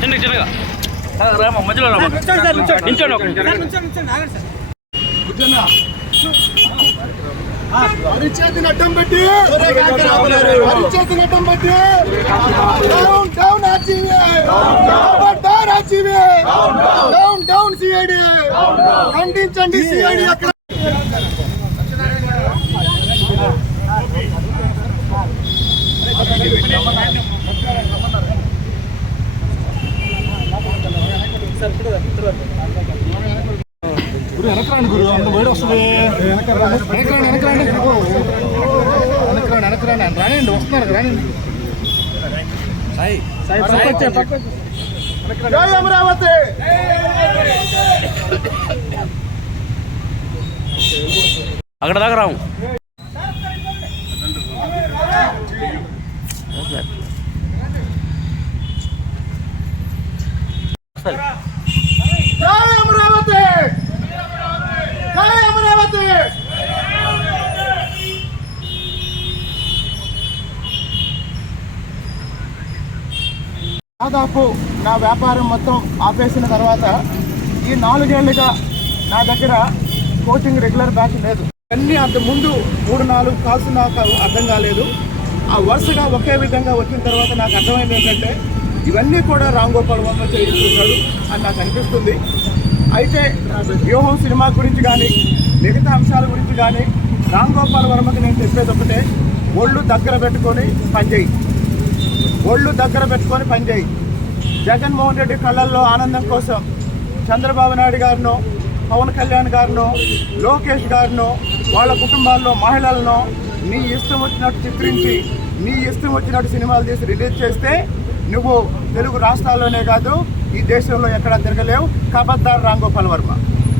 చిన్నగా రామ మధ్యలో రామ నించండి ఒక అరిచేతిని అడ్డం పెట్టి అరిచేతిని అడ్డం పెట్టి down down RGV down down RGV down ఖండించండి సిఐడి అక్కడ గురు వెనకరాండి గురు అంత వేడి వస్తుంది వెనకరాండి వెనకరాండి వెనకరాండి వెనకరాండి అని రానండి వస్తున్నారు రానండి జై అమరావతి అక్కడ దాకా రాము జై అమరావతి జై అమరావతి దాదాపు నా వ్యాపారం మొత్తం ఆపేసిన తర్వాత ఈ నాలుగేళ్ళుగా నా దగ్గర కోచింగ్ రెగ్యులర్ బ్యాచ్ లేదు. అన్ని అంత ముందు మూడు నాలుగు కాల్స్ నాకు అర్థం కాలేదు. ఆ వరుసగా ఒకే విధంగా వచ్చిన తర్వాత నాకు అర్థమైంది ఏంటంటే ఇవన్నీ కూడా రామ్ గోపాల్ వర్మ చేయించుకుంటాడు అని నాకు అనిపిస్తుంది. అయితే వ్యూహం సినిమా గురించి కానీ మిగతా అంశాల గురించి కానీ రామ్ గోపాల్ వర్మకి నేను చెప్పేది ఒకటే ఒళ్ళు దగ్గర పెట్టుకొని పనిచేయి. ఒళ్ళు దగ్గర పెట్టుకొని పనిచేయి. జగన్మోహన్ రెడ్డి కళ్ళల్లో ఆనందం కోసం చంద్రబాబు నాయుడు గారినో పవన్ కళ్యాణ్ గారినో లోకేష్ గారినో వాళ్ళ కుటుంబాల్లో మహిళలను నీ ఇష్టం వచ్చినట్టు చిత్రించి నీ ఇష్టం వచ్చినట్టు సినిమాలు తీసి రిలీజ్ చేస్తే నువ్వు తెలుగు రాష్ట్రాల్లోనే కాదు ఈ దేశంలో ఎక్కడా తిరగలేవు. కబద్దార్ రామ్ గోపాల్ వర్మ.